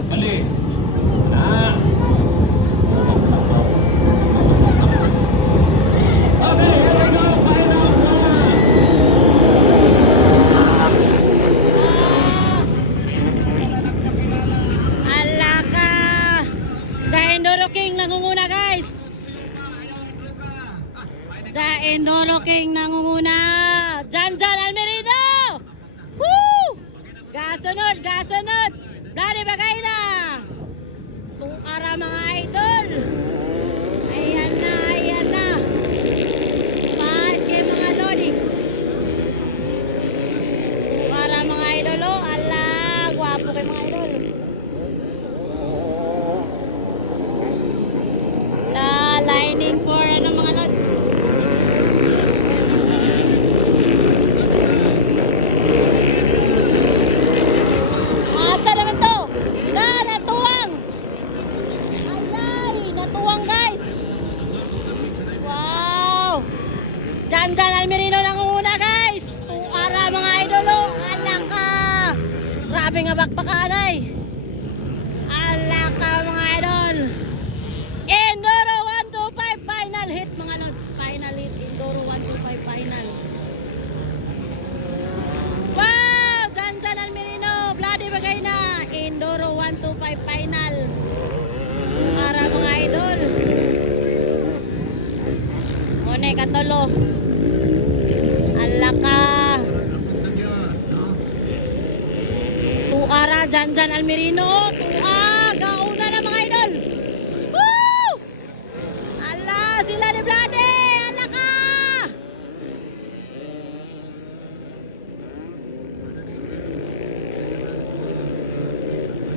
Bali. Na. Okay, here we go. Final one. Alaka! The Enduro King nangunguna, guys. The Enduro King nangunguna. Janjan Almerino! Woo! Gasunod, gasunod. Bloody bagay na. Kung ara mga idol. Ayan na, ayan na. Pahat kayo mga lodi. Kung ara mga idol, oh. Ala, gwapo kayo mga idol. Lining for ano mga lods. Asa naman to? Natuwang. Ayay, natuwang guys. Wow. Janjan Almerino nangunguna guys. Tuara mga idolo. Anak ka. Grabe nga bakbakanay. Anak ka mga idol. Enduro 125 final hit mga lods. Final hit Enduro 125 final. Wow! Janjan Almerino, Bloody bagay na. Enduro 125 final. Para mga idol. One katulo. Alaka. Tuara Janjan Almerino. Gauna na mga idol. Woo! Ala, sila ni Bloody. Alaka.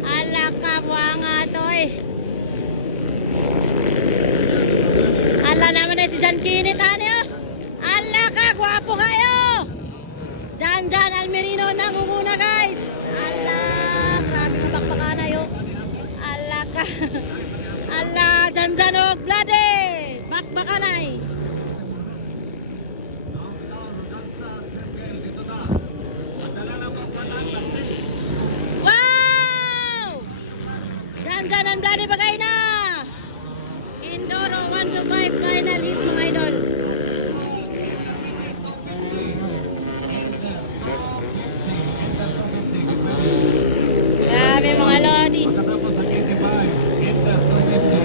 Alaka mga toy. Ala naman na si Jan Kinit ano? Alaka, gwapo kayo. Janjan Almerino nangunguna guys. Ala, grabe ng bakbakan na yun. Alaka. Ala, Janjan og Bloody. Bakbakanay. Wow! Janjan ang Bloody bagay na. Enduro 125 final hit mga idol. Grabe mga lodi. Pagkatapos sa 85, Inter 250.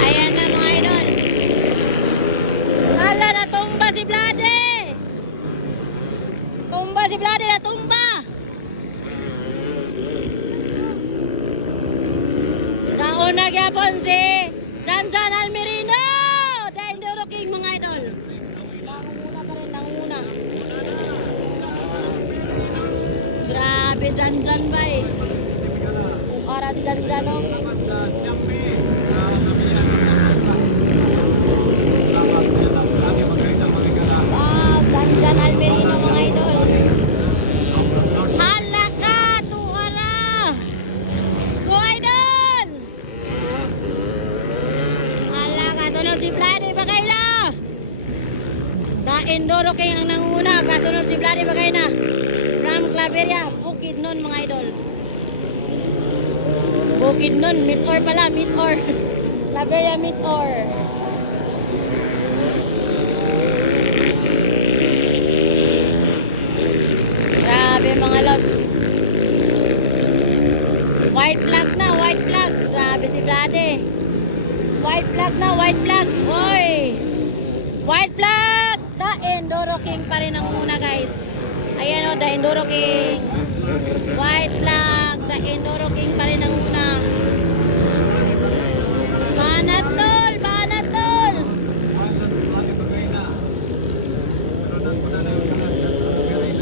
Ayan na mga idol. Hala, natumba si Bloody. Tumba si Bloody, natumba. Nauna gyapon si Janjan Almerino. The Enduro King mga idol. Nangunguna pa rin, nangunguna. Grabe Janjan ba eh. Kung ara di Janjan oh. Salamat sa Xiaomi sa nabilihan ng pagkakas. Salamat sa lagi maganda magigala. Wow, Janjan Almerino mga idol. Alaka, tuara. Go idol. Alaka, sunod si Bloody bagay na. The Enduro King ang nanguna. Kasunod si Bloody bagay na. From Claveria, Bukidnon mga idol. Bukidnon, Miss Or pala, Miss Or. Claveria, Miss Or. Grabe mga lods. White flag na, white flag. Grabe si Bloody. White flag na, white flag. Hoy! White flag! The Enduro King pa rin ang muna guys. Ayan o, The Enduro King. White flag. The Enduro King pa rin ang muna. Banat tol! Banat tol!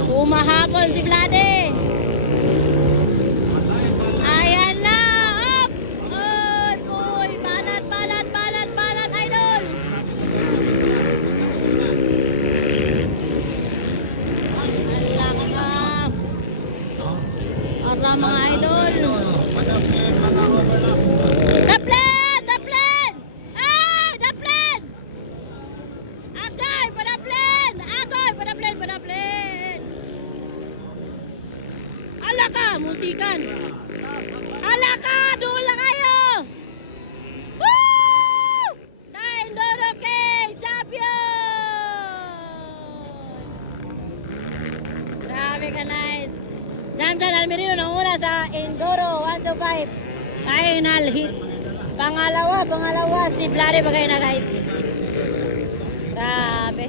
Umahapon si Bloody. Ayan na! Up! Uy! Banat, banat, banat, banat, idol! Alaka! Para mga idol! Daplen! Daplen! Ah! Daplen! Agay! Padaplen! Agay! Padaplen! Padaplen! ka, muntikan. Hala ka, doon lang kayo. Woo! Na Enduro King Champion! Grabe ka, nice. Janjan Almerino nang una sa Enduro 125. Final hit. Pangalawa si Vlade Bagay na guys. Grabe.